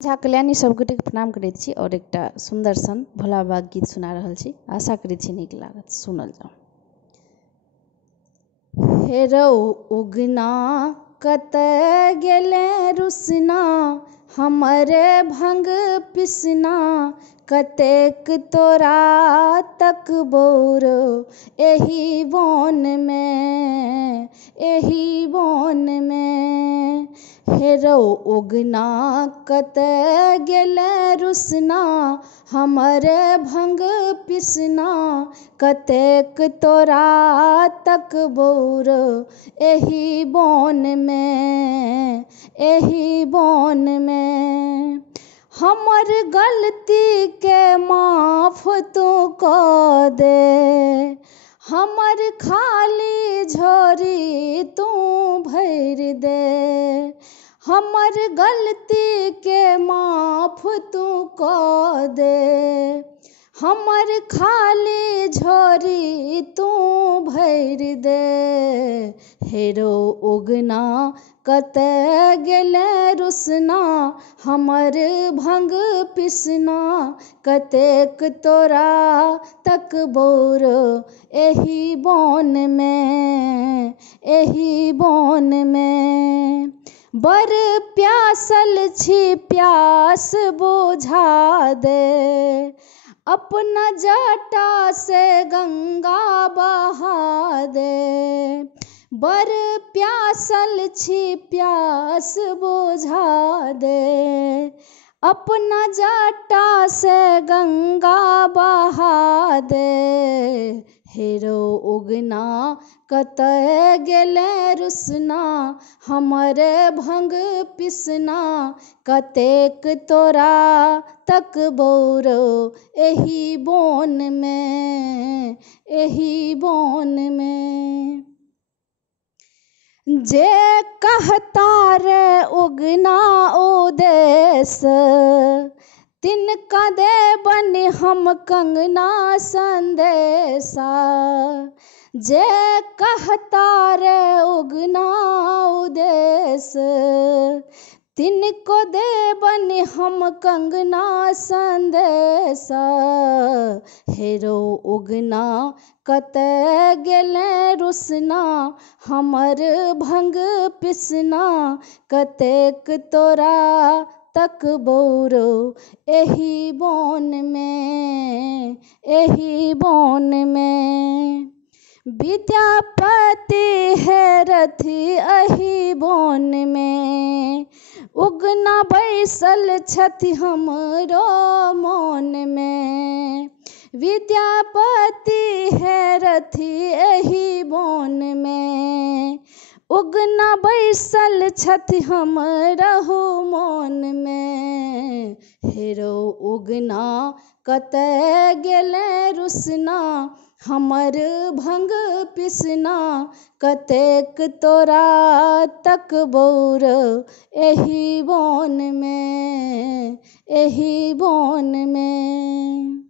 झा कल्याणी सबगोटे के प्रणाम करैत छी और एकटा सुंदर सन भोला बाबा गीत सुना रहल छी। आशा करैत छी नीक लागत, सुनल जाओ। हेरौ उगना कतऽ गेले रुसना, हमरे भंग पिसना, कतेक तोरा तक बौरो एही वन में, एही वन में। हेरौ उगना कतऽ गेले रुसना, हमरे भंग पिसना, कतेक तोरा तक बौरो एही वन में, एही वन में। हमर गलती के माफ तू कऽ दे, हमर खाली झोरी तू भरि दे। हमर गलती के माफ तू कऽ दे, हमर खाली झोरी तू भरि दे। हेरौ उगना कतऽ गेले रुसना, हमर भंग पिसना, कतेक तोरा तक बौरो एही वन में, एही वन में। बड़ प्यासल छी प्यास बुझा दे, अपना जटा से गंगा बहा दे। बड़ प्यासल छी प्यास बुझा दे, अपना जटा से गंगा बहा दे। हेरौ उगना कतऽ गेले रुसना, हमरे भंग पिसना, कतेक तोरा तक बौरो एही वन में, एही वन में। जे कहता रे उगना उदेश, तिनका देबन हम कंगना संदेशा। जे कहता रे उगना उदेश, तिनको देबन हम कंगना संदेशा। हेरौ उगना कतऽ गेले रुसना, हमर भंग पिसना, कतेक तोरा तक बौरो एही वन में, एही वन में। विद्यापति हेरथि एही वन में, उगना बैसल छथि हमरो मन में। विद्यापति हेरथि एही वन में, उगना बैसल छथि हमरहु मन में। हेरौ उगना कतऽ गेले रुसना, हमर भंग पिसना, कतेक तोरा तक बौरो एही वन में, एही वन में।